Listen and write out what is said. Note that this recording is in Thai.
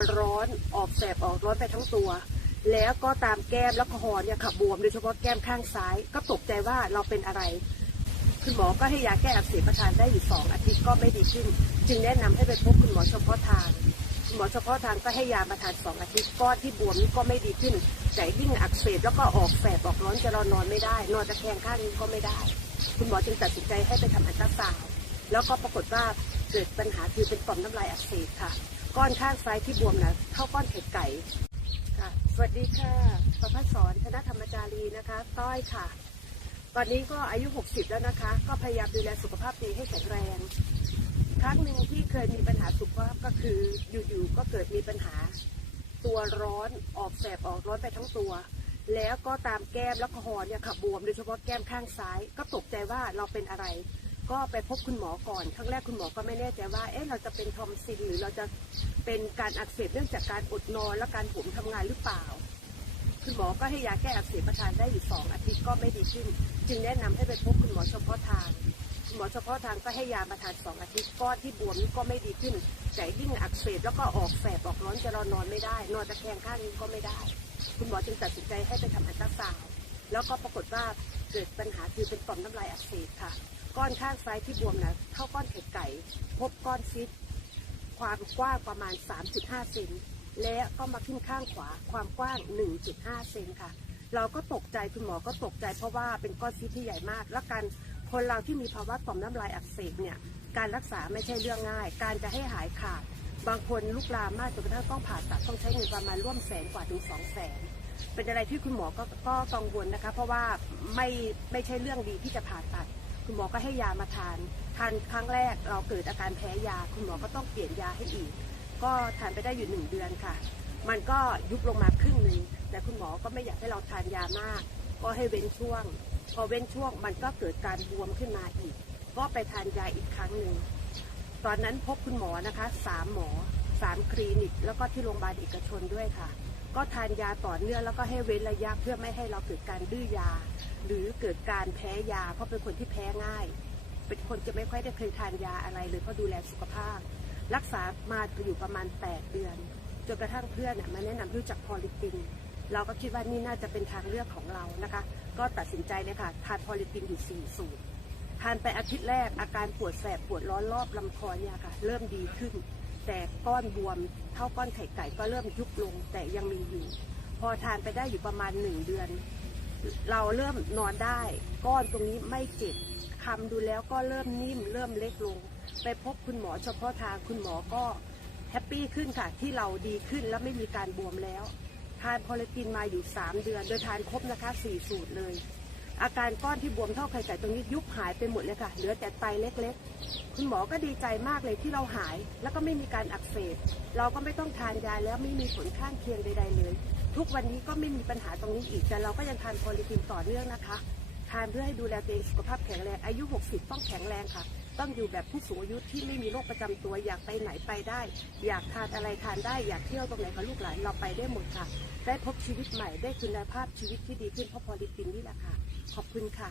ร้อนออกแสบออกร้อนไปทั้งตัว แล้วก็ตามแก้มแล้วก็คอเนี่ยค่ะบวมโดยเฉพาะแก้มข้างซ้าย ก็ตกใจว่าเราเป็นอะไรคุณหมอก็ให้ยาแก้อักเสบประทานได้อยู่สองอาทิตย์ก็ไม่ดีขึ้น จึงแนะนำให้ไปพบคุณหมอเฉพาะทางคุณหมอเฉพาะทางก็ให้ยามาทานสองอาทิตย์ก้อนที่บวมนี่ก็ไม่ดีขึ้นใจยิ่งอักเสบแล้วก็ออกแสบออกร้อนจะนอนไม่ได้ นอนตะแคงข้างนี้ก็ไม่ได้ คุณหมอจึงตัดสินใจให้ไปทำอัลตราซาวด์แล้วก็ปรากฏว่า เกิดปัญหาคือเป็นต่อมน้ำลายอักเสบค่ะ ก้อนข้างซ้ายที่บวมนะเท่าก้อนไข่ไก่ค่ะ สวัสดีค่ะประพัฒสอนธนธรรมจารีนะคะ ต้อยค่ะ ตอนนี้ก็อายุ 60 แล้วนะคะ ก็พยายามดูแลสุขภาพตัวเองให้แข็งแรงครั้งหนึ่งที่เคยมีปัญหาสุขภาพก็คืออยู่ๆก็เกิดมีปัญหา ตัวร้อนออกแสบออกร้อนไปทั้งตัว แล้วก็ตามแก้มแล้วก็คอเนี่ยค่ะบวมโดยเฉพาะแก้มข้างซ้าย ก็ตกใจว่าเราเป็นอะไร ก็ไปพบคุณหมอก่อนครั้งแรกคุณหมอก็ไม่แน่ใจว่าเอ๊ะเราจะเป็นทอมซินหรือเราจะเป็นการอักเสบเนื่องจากการอดนอนและการผมทำงานหรือเปล่า คุณหมอก็ให้ยาแก้อักเสบประทานได้อยู่สองอาทิตย์ก็ไม่ดีขึ้น จึงแนะนำให้ไปพบคุณหมอเฉพาะทางคุณหมอเฉพาะทางก็ให้ยามาทานสองอาทิตย์ก้อนที่บวมนี่ก็ไม่ดีขึ้นใจยิ่งอักเสบแล้วก็ออกแสบออกร้อนจะนอนไม่ได้ นอนตะแคงข้างนี้ก็ไม่ได้ คุณหมอจึงตัดสินใจให้ไปทำอัลตราซาวด์แล้วก็ปรากฏว่าเกิดปัญหาคือเป็นต่อมน้ำลายอักเสบค่ะ ก้อนข้างซ้ายที่บวมนะเท่าก้อนไข่ไก่ พบก้อนซิดความกว้างประมาณ 3.5 เซนและก็มาขึ้นข้างขวาความกว้าง 1.5 เซนค่ะ เราก็ตกใจคุณหมอก็ตกใจเพราะว่าเป็นก้อนซิดที่ใหญ่มาก และการคนเราที่มีภาวะต่อมน้ำลายอักเสบเนี่ยการรักษาไม่ใช่เรื่องง่าย การจะให้หายขาดบางคนลุกลามมากจนกระทั่งต้องผ่าตัดต้องใช้เงินประมาณร่วมแสนกว่าถึงสองแสนเป็นอะไรที่คุณหมอก็ก็กังวลนะคะ เพราะว่าไม่ไม่ใช่เรื่องดีที่จะผ่าตัด คุณหมอก็ให้ยามาทาน ทานครั้งแรกเราเกิดอาการแพ้ยา คุณหมอก็ต้องเปลี่ยนยาให้อีก ก็ทานไปได้อยู่หนึ่งเดือนค่ะ มันก็ยุบลงมาครึ่งหนึ่งแต่คุณหมอก็ไม่อยากให้เราทานยามาก ก็ให้เว้นช่วง พอเว้นช่วงมันก็เกิดการบวมขึ้นมาอีก ก็ไปทานยาอีกครั้งหนึ่ง ตอนนั้นพบคุณหมอนะคะสามหมอ สามคลินิก แล้วก็ที่โรงพยาบาลเอกชนด้วยค่ะ ก็ทานยาต่อเนื่องแล้วก็ให้เว้นระยะเพื่อไม่ให้เราเกิดการดื้อยา หรือเกิดการแพ้ยา เพราะเป็นคนที่แพ้ง่าย เป็นคนจะไม่ค่อยได้เคยทานยาอะไรเลยเพราะดูแลสุขภาพ รักษามาอยู่ประมาณ 8 เดือนจนกระทั่งเพื่อนมาแนะนำรู้จักพอลิตินเราก็คิดว่านี่น่าจะเป็นทางเลือกของเรานะคะ ก็ตัดสินใจเลยค่ะทานพอลิตินอยู่ 4 สูตรทานไปอาทิตย์แรกอาการปวดแสบปวดร้อนรอบลำคอเนี่ยค่ะ เริ่มดีขึ้น แต่ก้อนบวมเท่าก้อนไข่ไก่ก็เริ่มยุบลงแต่ยังมีอยู่ พอทานไปได้อยู่ประมาณหนึ่งเดือน เราเริ่มนอนได้ ก้อนตรงนี้ไม่เจ็บคำดูแล้วก็เริ่มนิ่มเริ่มเล็กลง ไปพบคุณหมอเฉพาะทางคุณหมอก็แฮปปี้ขึ้นค่ะ ที่เราดีขึ้นและไม่มีการบวมแล้ว ทานพอลิตินมาอยู่ 3 เดือน โดยทานครบนะคะ 4 สูตรเลย อาการก้อนที่บวมเท่าไข่ไก่ตรงนี้ยุบหายไปหมดเลยค่ะ เหลือแต่ไตเล็กๆ คุณหมอก็ดีใจมากเลยที่เราหาย แล้วก็ไม่มีการอักเสบ เราก็ไม่ต้องทานยาแล้วไม่มีผลข้างเคียงใด ๆ เลย ทุกวันนี้ก็ไม่มีปัญหาตรงนี้อีก แต่เราก็ยังทานโพลิตินต่อเนื่องนะคะ ทานเพื่อให้ดูแลตัวเองสุขภาพแข็งแรง อายุ 60 ต้องแข็งแรงค่ะ ต้องอยู่แบบผู้สูงอายุที่ไม่มีโรคประจำตัวอยากไปไหนไปได้ อยากทานอะไรทานได้อยากเที่ยวตรงไหนกับลูกหลานเราไปได้หมดค่ะ ได้พบชีวิตใหม่ได้คุณภาพชีวิตที่ดีขึ้นเพราะพอลิตินนี่แหละค่ะ ขอบคุณค่ะ